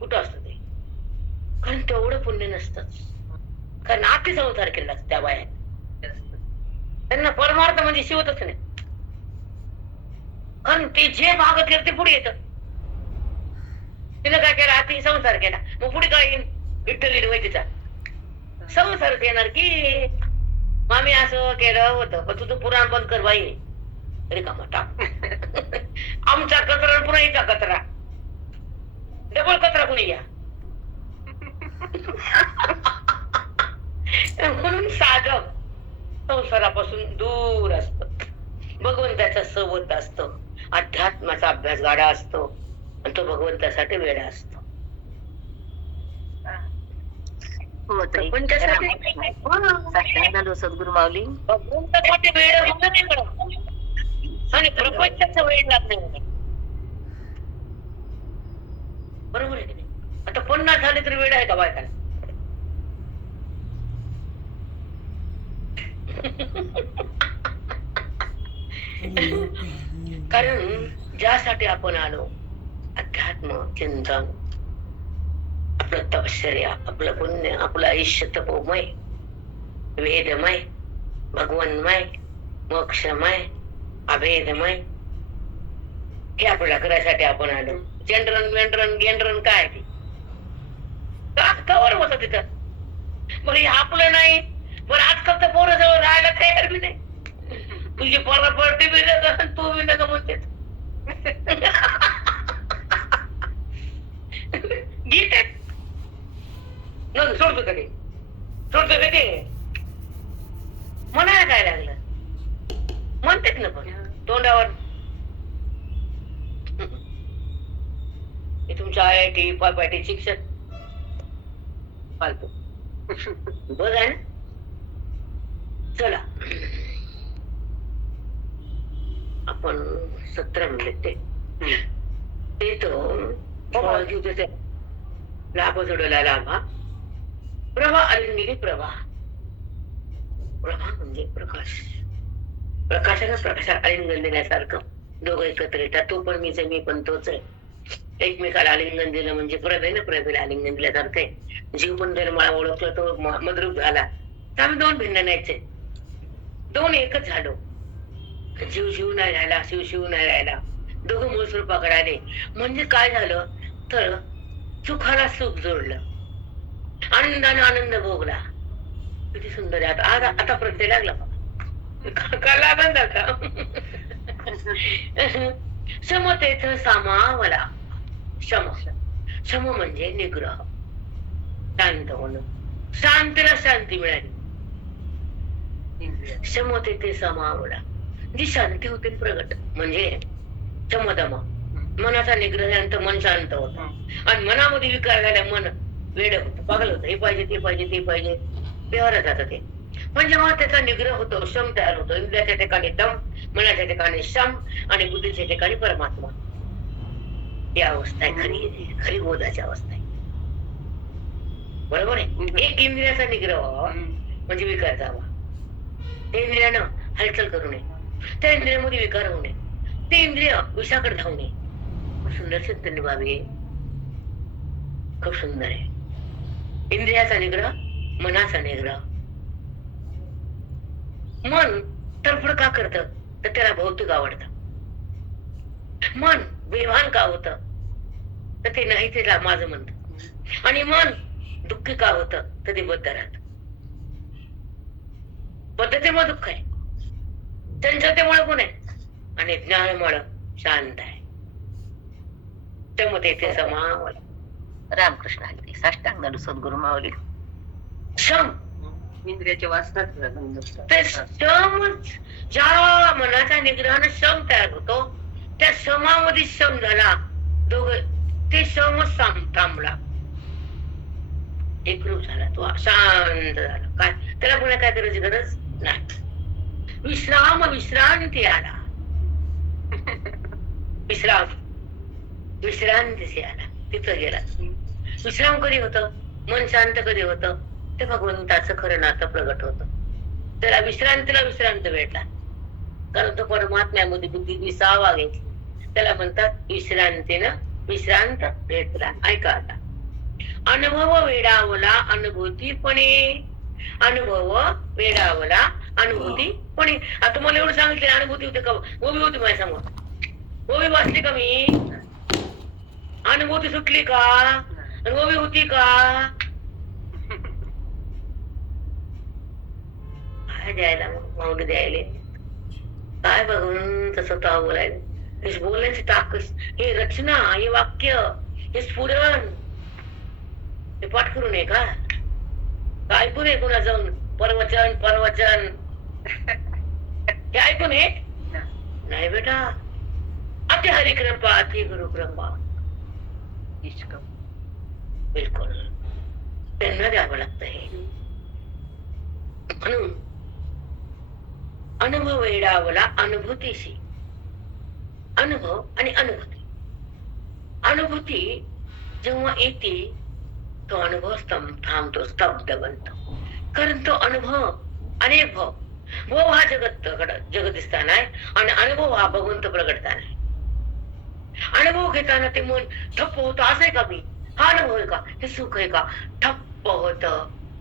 कुठं असत ते? कारण तेवढं पुण्य नसतंच, कारण अति संसार केला त्या वयात. त्यांना परमार्थ म्हणजे शिवतच नाही. कारण ते जे भागत केलं ते पुढे येत. तिनं काय केलं? अति संसार केला, मग पुढे काय येईल? विठ्ठल तिचा संसारच येणार की मामी असं केलं होतं, पण तुझं पुराण बंद कर बाई. रिकामा टाक. आमचा कचरा पुन्हा हिचा कचरा, डबल कचरा कुणी घ्या. म्हणून साधक संसारापासून दूर असत, भगवंताचा सोबत असतो, अध्यात्माचा अभ्यास गाडा असतो आणि तो भगवंतासाठी वेळा असतो. सद्गुरु माऊली भगवंतासाठी वेळ आणि प्रपंचाचा वेळ लागणे. बरोबर आहे की नाही? आता 50 झाले तरी वेळ आहे का बायकाला? कारण ज्यासाठी आपण आलो, अध्यात्म चिंतन, आपलं तपश्चर्या, आपलं पुण्य, आपलं आयुष्य तपोमय, वेदमय, भगवन्मय, मोक्षमय, अभेदमय, हे आपल्याला करायसाठी आपण आलो. चंद्रन वेंद्रन गेंद्रन काय ते कवर होत तिथं. बरं हे आपलं नाही. बरं आजकाल तर पोरं जवळ राहायला तयार बी नाही. तुझी पोरं पडते बी नका, तू बी नका म्हणते. गीतेत सोडतो कधी सोडतो कधी म्हणायला काय लागलं म्हणतेच ना पण तोंडावर हे तुमच्या IIT पायपाटी शिक्षक फालतू बघा ना. चला आपण 17 म्हणले ते तो लाभ जोडला लाभा प्रभा अलिंगिनी प्रभा. प्रभा म्हणजे प्रकाश. प्रकाशाला प्रकाशात आलिंगन देण्यासारखं दोघं एकत्र येतात. तो पण मीच आहे मी पण तोच आहे. एकमेकाला आलिंगन दिलं म्हणजे प्रभ आहे ना. प्रभेला आलिंगन दिल्यासारखं आहे. जीव पण जर मला ओळखला तो मद्रूप झाला तर आम्ही दोन भिन्न नाहीचे दोन एकच झालो. जीव जीव नाही राहिला शिव शिव नाही राहिला दोघं मूळ स्वरूपाकडे आले म्हणजे काय झालं तर सुखाला सुख जोडलं आनंदाने आनंद भोगला. किती सुंदर आहे. आता आता प्रत्यय लागला काला आनंद आता समतेच सामावला. शम शम म्हणजे निग्रह शांत होणं. शांतीला शांती मिळाली. समतेचे समावला जी शांती होते प्रगट म्हणजे शमदम. मनाचा निग्रह मन शांत होत आणि मनामध्ये विकार झाल्या मन वेड होत पागल होत. हे पाहिजे ते पाहिजे ते पाहिजे व्यवहारात जात ते. पण जेव्हा त्याचा निग्रह होतो शम तयार होतो. इंद्रियाच्या ठिकाणी दम मनाच्या ठिकाणी शम आणि बुद्धीच्या ठिकाणी परमात्मा. ही अवस्था आहे खरी खरी बोधाची अवस्था आहे. बरोबर आहे. एक इंद्रियाचा निग्रह म्हणजे विकार जावा. ते इंद्रियानं हालचाल करू नये. त्या इंद्रियामध्ये विकार होऊ नये. ते इंद्रिय विषाकडे धावू नये. खूप सुंदर चिंतन व्हावे. खूप सुंदर आहे. इंद्रियाचा निग्रह मनाचा निग्रह. मन तडफड का करत तर त्याला भौतिक आवडतं. मन बेभान का होत तर ते नाही ते माझं म्हणत. आणि मन दुःखी का होत तर ते बद्ध राहत. बद्धतेमुळे दुःख आहे. चंचलतेमुळे गुण आहे आणि ज्ञानामुळे शांत आहे. त्यामुळे ते समावलं. रामकृष्ण हरी. साष्टांग सद्गुरु माऊली. शम इंद्रियाच्या वासनात ते शम ज्या मनाच्या निग्रहानं शम तयार होतो त्या शमामध्ये शम झाला. दोघं ते शम थांबला एकरूप झाला. तो शांत झाला. काय त्याला पुन्हा काय करायची गरज नाही. विश्राम विश्रांती आला. विश्राम विश्रांती आला. तिथं गेला. विश्राम कधी होत मन शांत कधी होत ते भगवंताचं खरं नातं प्रगट होत. त्याला विश्रांतीला विश्रांत भेटला कारण तो परमात्म्यामध्ये बुद्धी विसावा घेतली. त्याला म्हणतात विश्रांतीनं विश्रांत भेटला. ऐका आता. अनुभव वेडावला अनुभूतीपणे. अनुभव वेडावला अनुभूतीपणे. आता मला एवढं सांगितलं अनुभूती होती का उभी होती माझ्या समोर उभी वाचली का मी. अनुभूती सुटली का उभी होती का. काय द्यायला मग माऊली द्यायले काय बघून तसं तो बोलायला बोलण्याची ताकद. हे रचना हे वाक्य हे स्फुरण हे पाठ करून आहे का ऐकून आहे कुणा जाऊन परवचन परवचन हे ऐकून आहे नाही बेटा. अति हरिकृपा अति गुरुकृपा बिलकुल त्यांना द्यावं लागतं. हे म्हणून अनुभव वेडावला अनुभूतीशी. अनुभव आणि अनुभूती. अनुभूती जेव्हा येते तो अनुभव थांबतो स्तब्ध बनतो. कारण तो अनुभव अनेक भाव. भाव हा जगदिस्थान आहे आणि अनुभव हा भगवंत प्रगटताना आहे. अनुभव घेताना ते मन ठप्प होत. असं आहे का मी हा अनुभव आहे का हे सुख आहे का ठप्प होत.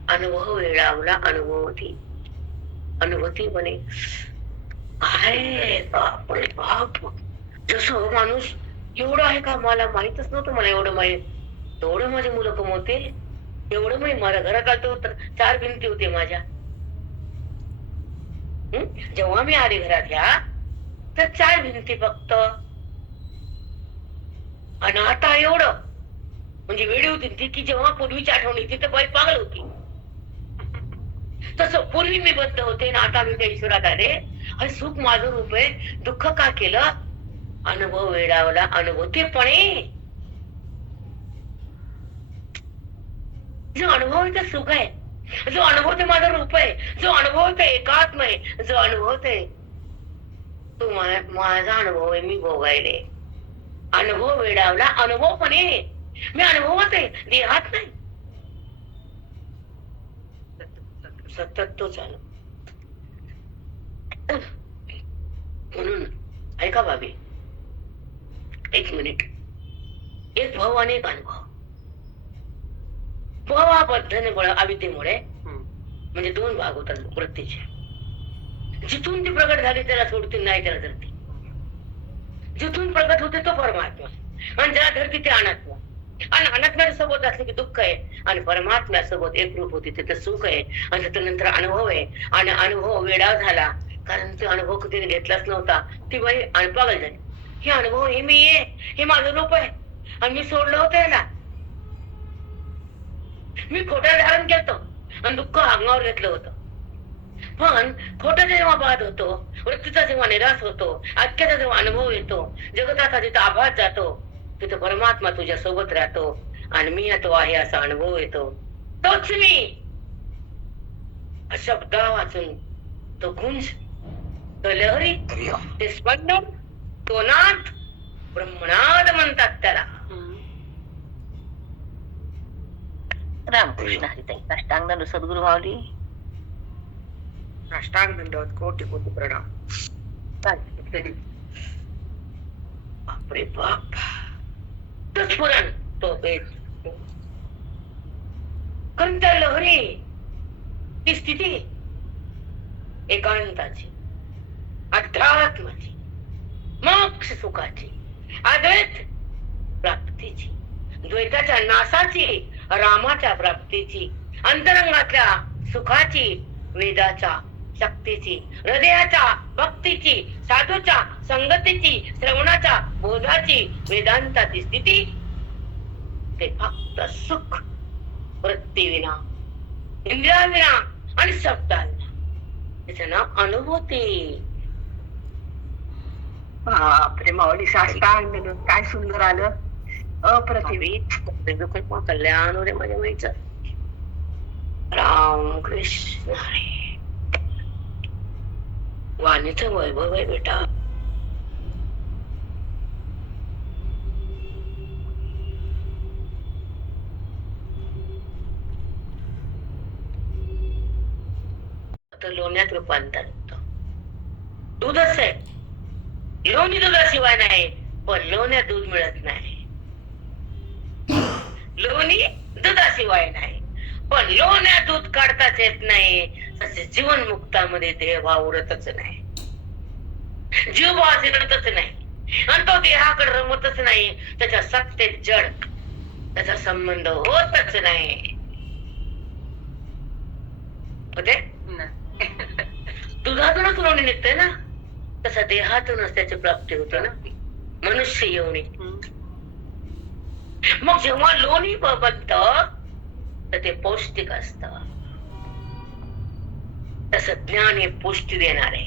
अनुभव वेळावला अनुभवती अनुभूती बने. काय बापरे बाप. जसं माणूस एवढं आहे का मला माहितच नव्हतं. मला एवढं माहित एवढं माझी मुलं कमवतील एवढं मी माझ्या घरात आलतो तर 4 भिंती होते माझ्या. जेव्हा मी आले घरातल्या तर 4 भिंती फक्त. आणि आता एवढं म्हणजे वेळी होती ती की जेव्हा पूर्वीची आठवण येते तर बाई पागल होती. तसं पूर्वी मी बद्ध होते ना आता मी त्या ईश्वरात आले. आणि सुख माझं रूप आहे, दुःख का केलं? अनुभव वेडावला अनुभूतीपणे. जो अनुभव ते सुख आहे, जो अनुभव ते माझं रूप आहे, जो अनुभव ते एकात्म आहे, जो अनुभव ते तो माझा अनुभव आहे, मी भोगायले. अनुभव वेडावला अनुभवपणे. मी अनुभवत आहे, देहात नाही. सतत तो चालू. म्हणून ऐका बाबी, एक मिनिट. एक भाव आणि एक अनुभव. भाव हा बद्धने अविद्येमुळे, म्हणजे दोन भाग होतात वृत्तीचे. जिथून ती प्रगट झाली त्याला सोडती, नाही त्याला धरती. जिथून प्रगट होते तो परमात्मा, आणि ज्याला धरती ते अनात्मा. आणि अनात्म्यासोबत असले की दुःख आहे, आणि परमात्म्यासोबत एक रूप होती तिथे सुख आहे, आणि त्याच्यानंतर अनुभव आहे. आणि अनुभव वेडा झाला कारण ते अनुभव कधी घेतलाच नव्हता. ती बाई पागल झाली. हे अनुभव हे मी आहे, हे माझं रूप आहे, आणि मी सोडलं होतं याला. मी खोटं धारण केलं आणि दुःख अंगावर घेतलं होतं. पण खोटं जेव्हा पाहत होतो, वृत्तीचा जेव्हा निराश होतो, आख्याचा जेव्हा अनुभव येतो, जगताचा जिथं आभास जातो, तिथं परमात्मा तुझ्या सोबत राहतो, आणि मी तो आहे असा अनुभव येतो. तोच मी. शब्द वाचून तो गुंज, तो लहरी, ते स्पंदन, तो नाद, ब्रह्मनाद म्हणतात त्याला. रामकृष्ण हरी. साष्टांग सद्गुरु माऊली. साष्टांग दंडवत, कोटी कोटी प्रणाम. बापरे बाप. तो स्फुरण, तो वेद. कारण त्या लहरी, ती स्थिती एकांताची, अध्यात्माची, मोक्ष सुखाची, अद्वैत प्राप्तीची, द्वैताच्या नाशाची, रामाच्या प्राप्तीची, अंतरंगातल्या सुखाची, वेदाच्या शक्तीची, हृदयाच्या भक्तीची, साधूच्या संगतीची, श्रवणाच्या बोधाची, वेदांताची स्थिती. ते फक्त सुख, वृत्ती विना, इंद्रिया विना आणि शब्दाविना. त्याचं नाव अनुभूती. बापरे माऊली, साष्टांग काय सुंदर आलं. अप्रतिम कल्याण रे माझ्या माईचं. राम कृष्ण हरी. वाणीचं वैभव आहे बेटा. लोण्यात रूपांतर होतं. दूधच आहे, लोणी दुधाशिवाय नाही, पण लोण्यात दूध मिळत नाही. लोणी दुधाशिवाय नाही, पण लोण्यात दूध काढताच येत नाही. तसे जीवन मुक्तामध्ये देह भाव उरतच नाही, जीव भाव जिरतच नाही, आणि तो देहाकडे रमतच नाही. त्याच्या सत्तेत जड त्याचा संबंध होतच नाही. होते दुधातूनच लोणी निघते ना, तसा देहातूनच त्याची प्राप्ती होते ना, मनुष्य येऊन. मग जेव्हा लोणी बनत तर ते पौष्टिक असत. तसं ज्ञान हे पुष्टी देणारे,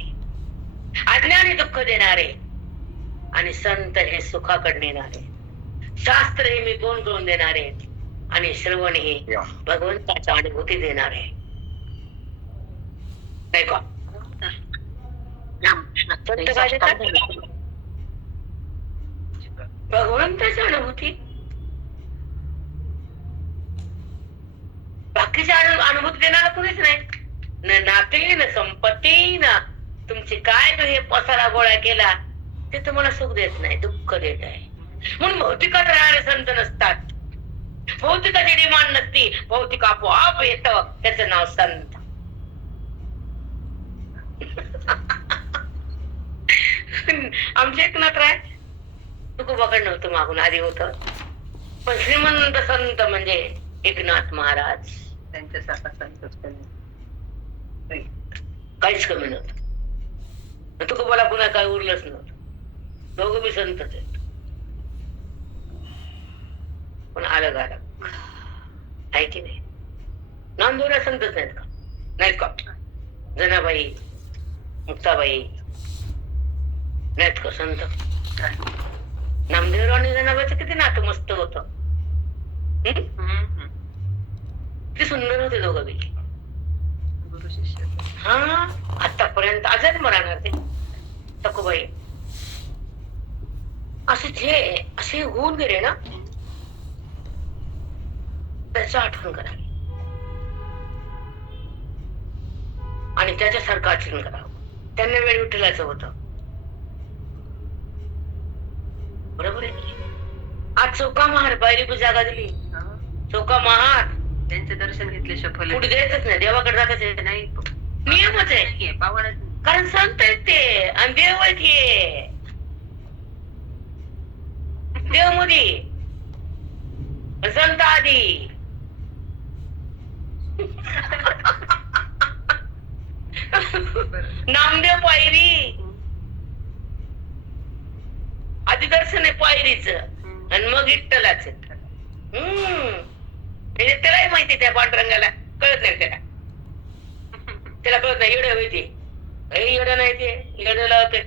अज्ञान हे दुःख देणारे, आणि संत हे सुखाकडे नेणारे, शास्त्र हे मी दोन करून देणारे, आणि श्रवण हे भगवंताच्या अनुभूती देणारे. ऐका, संत काय देतात? भगवंताची अनुभूती. बाकीच्या अनुभूती देणारा कुणीच नाही. न नाते, न संपत्ती, ना तुमची काय हे पसारा गोळा केला ते तुम्हाला सुख देत नाही, दुःख देत आहे. म्हणून भौतिकात राहणारे संत नसतात. भौतिकाची डिमांड नसती, भौतिक आपोआप येत, त्याचं नाव संत. आमचे एकनाथ राय तुकोबाकडे नव्हतं, मागून आधी होत. पण श्रीमंत संत म्हणजे एकनाथ महाराज. त्यांच्यासारखा संतोष काहीच कमी नव्हतं. तुकोबाला पुन्हा काय उरलंच नव्हतं. दोघं बी संतच आहेत. पण आलं अलग अलग आहे की नाही. नामदेवला संतच नाहीत का जनाबाई, मुक्ताबाई नाहीत का संत? नामदेव आणि जनाबाईचं किती नातं मस्त होत, किती सुंदर होते दोघं बी. गुरु शिष्य. हा आतापर्यंत आजारी मरणार ते तकुबाई असे होऊन गेले ना, त्याची आठवण करावी आणि त्याच्यासारखं आचरण करावं. त्यांना वेळ विठ्ठलाचं होतं, बरोबर आहे. आज चौका महार बायरी जागा दिली, चौका महार त्यांचं दर्शन घेतले शफल पुढे द्यायचंच नाही, देवाकडे जातच नाही. नियमच आहे, कारण संत आहेत ते आणि देव आहे की देव मोदी संत आधी. नामदेव पायरी आधी दर्शन आहे पायरीच आणि मग विठ्ठलाच. म्हणजे त्यालाही माहिती, त्या पांडुरंगाला कळत नाही, त्याला कळत नाही. एवढं माहिती एवढं नाही, ते एवढं लावते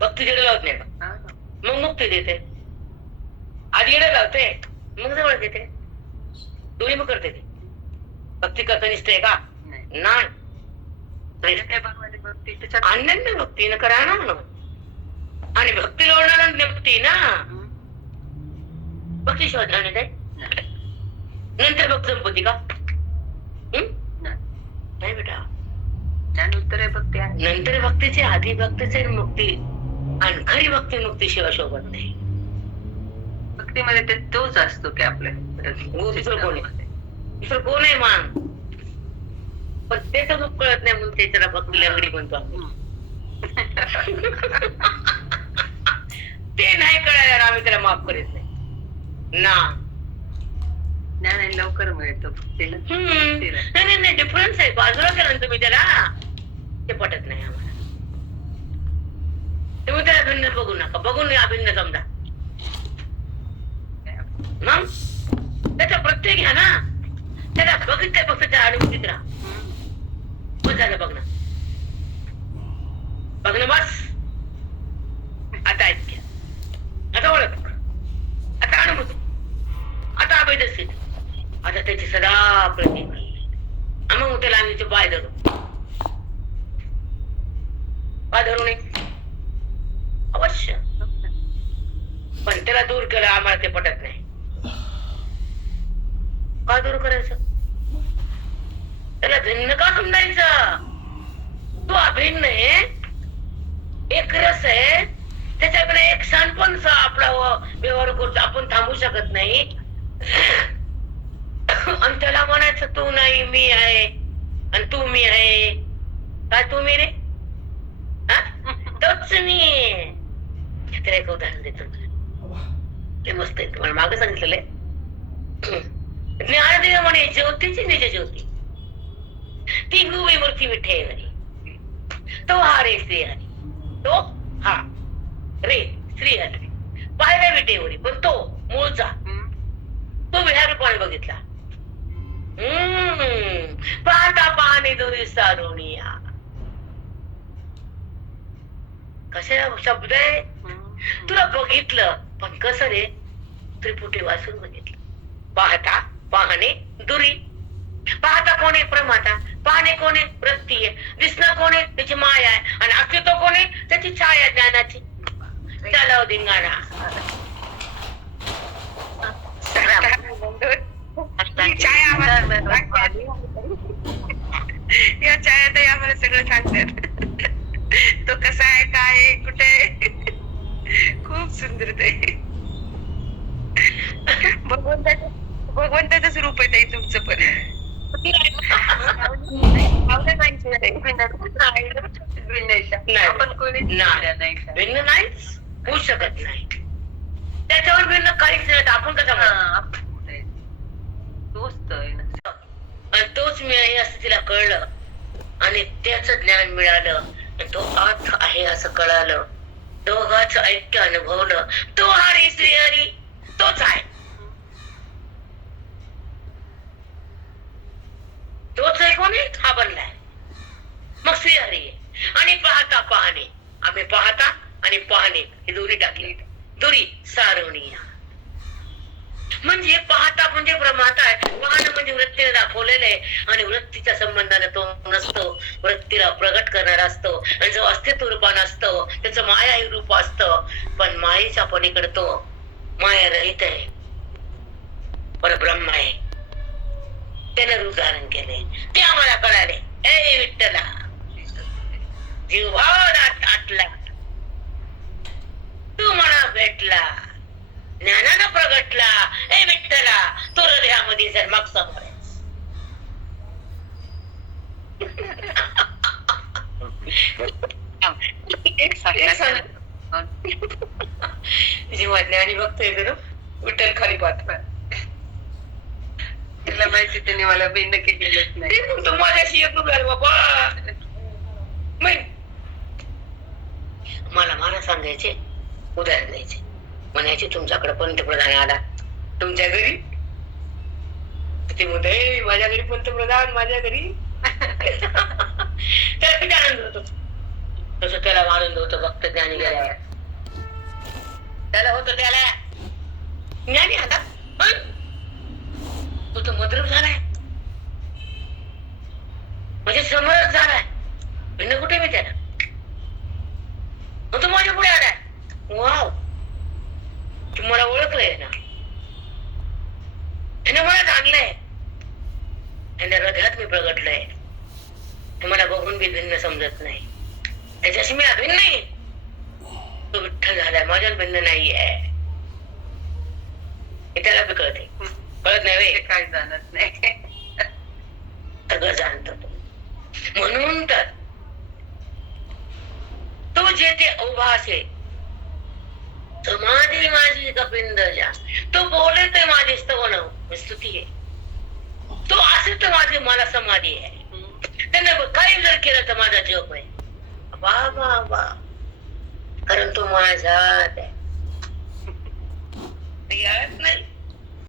भक्ती जेवढं लावत नाही का, मग मुक्ती देते. आधी एवढं लावते मग जवळ देते, दोन्ही मग करते. ते भक्ती करता निसते का नाही, अनन्य भक्तीनं करा ना म्हणून. आणि भक्ती लोणार भक्ती ना, भक्ती शोधणार नाही नंतर भक्त संपत्ती का? नाही बेटा, उत्तर भक्ती आहे. नंतर भक्तीची, आधी भक्तीचे मुक्ती आणि खरी भक्ती मुक्ती शिवाय शोभत नाही. भक्तीमध्ये ते तोच असतो की आपल्या दुसरं कोण आहे, दुसरं कोण आहे मान, पण ते तर कळत नाही म्हणून त्याला भक्ती लंगडी म्हणतो आम्ही. ते नाही कळायला आम्ही त्याला माफ करीत नाही ना. ज्ञान लवकर मिळतो नाही डिफरन्स आहे. बाजूला केलं तुम्ही त्याला, ते पटत नाही आम्हाला. तुम्ही त्याला भिन्न बघू नका, बघून अभिन्न समजा. मग त्याचा प्रत्येक घ्या ना, त्याला बघितल्या फक्त त्या अनुभूतीत राहा. बस झालं बघणं, बघणं बस. आता ऐक्य, आता ओळख, आता अनुभूती, आता अभेदस्थित, आता त्याची सदा प्रती. मग त्याला आम्ही ते पाय धरू, पाय धरू नये अवश्य, पण त्याला दूर केलं आम्हाला ते पटत नाही. का दूर करायचं, त्याला भिन्न का समजायचं? तो अभिन्न आहे, एक रस आहे, त्याच्याकडे एक क्षण पण आपला व्यवहार करतो, आपण थांबू शकत नाही. आणि त्याला म्हणायचं तू नाही मी आहे आणि तू मी आहे. काय तू मी रे, तोच मी. त्याला एक उदाहरण देतो, ते मस्त आहे, तुम्हाला मागे सांगितलेलं आहे. ज्ञानदेव म्हणे ज्योतीची निज ज्योती, ती गुवी मूर्ती विठ्ठल, तो हा रे श्री हरी, तो हा रे श्री हरी. पाहिला विठेवरी पण तो मूळचा, तो विहार रूपाने बघितला. पाहता पाहणे दोरी सारुणिया. कशा शब्द आहे, तुला बघितलं पण कसं रे, त्रिपुटी वाचून बघितलं. पाहता पाहणे दुरी, पाहता कोणे प्रमाता, पाहणे कोणे वृत्ती आहे, दिसणं कोणे त्याची माया आहे, आणि अस्तित्व कोणे त्याची छाया ज्ञानाची. चला धिंगाणा. या छायाताई आम्हाला सगळं सांगतात, तो कसा आहे, काय आहे, कुठे. खूप सुंदर ते भगवंताचंच रूप आहे ताई तुमचं. पण आपण कोणी भिन्न नाहीच होऊ शकत नाही, त्याच्यावर भिन्न काहीच नाही. आपण कसा तोच मी आहे असं तिला कळलं, आणि त्याच ज्ञान मिळालं, तो अर्थ आहे असं कळालं, दोघांचं ऐक्य अनुभवलं. तो हरी श्री हरी तोच आहे. आम्ही पाहता आणि पाहणे ही दोरी टाकली. दोरी सारवणीय म्हणजे पाहता म्हणजे प्रमाता आहे, पाहणं म्हणजे वृत्तीने दाखवलेलं आहे आणि वृत्तीच्या संबंधाने तो नसतो, वृत्तीला प्रगट करणारा असतो आणि जो अस्तित्व रूपान असतो त्याचं माया हे रूप असतं. पण मायेच्या पलीकडे तो माया रहित आहे, परब्रह्म आहे. त्याने रूप धारण केले, ते आम्हाला कळाले. ए विठ्ठला जीवभावात आटला, तू मला भेटला, ज्ञानानं प्रगटला. ए विठ्ठला तू हृदयामध्ये जर मग समोर आहेस. जीवातले आणि बघतोय जर विठ्ठल खाली पाहत तुला माहिती त्याने मला भिन्न केलेलंच नाही. तू माझ्याशी येतो बाबा. मला मला सांगायचे, उदाहरण द्यायचे, म्हणायचे तुमच्याकडे पंतप्रधान आला तुमच्या घरी, ते म्हणते माझ्या घरी पंतप्रधान, माझ्या घरी. त्याला किती आनंद होतो, तसं त्याला आनंद होतो फक्त ज्ञानी गेल्यावर. त्याला होतं, त्याला ज्ञानी आता तो तर मद्रप झालाय, म्हणजे समरस झालाय. भिन्न कुठे मी त्याला तो माझ्या पुढे आलाय. वाव, तुम्हाला ओळखलंय ना, त्याने मला जाणलंय, त्याने हृदयात मी प्रगटलंय. मला बघून बी भिन्न समजत नाही, त्याच्याशी मी अभिन्न नाही. तो विठ्ठल झालाय, माझ्यात भिन्न नाहीये. हे त्याला बी कळते, कळत नाही काय जाणत नाही. सगळं जाणतो तो. म्हणून तर तो जेथे उभा असेल, समाधी माझी कपिंदजा, तो बोले ते माझे स्तवन स्तुती आहे. तो असेल तर माझी मला समाधी आहे. त्याने काही जर केलं तर माझा जप आहे. वा वा वा, कारण तो माझ्यात आहे. नाही